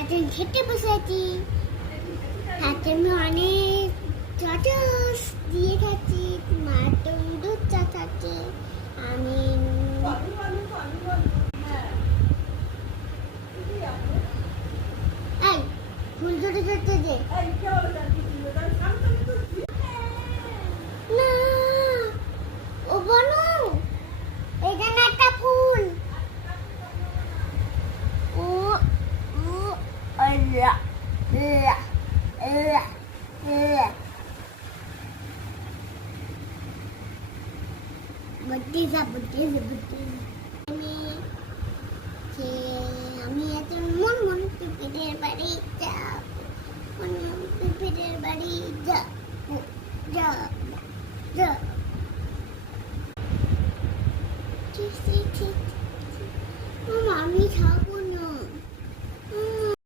এখন খেতে বসেছি। হাতে আমি অনেক চটস দিয়ে খাচ্ছি। মা তো দুধ চা খাচ্ছে। আমি এই ফুল ধরে ধরতে যে না ও বনু এখানে একটা ফুল ও ও আল্লাহ আল্লাহ আল্লাহ আল্লাহ বুদ্ধিজা আমি এত মন মন পেতে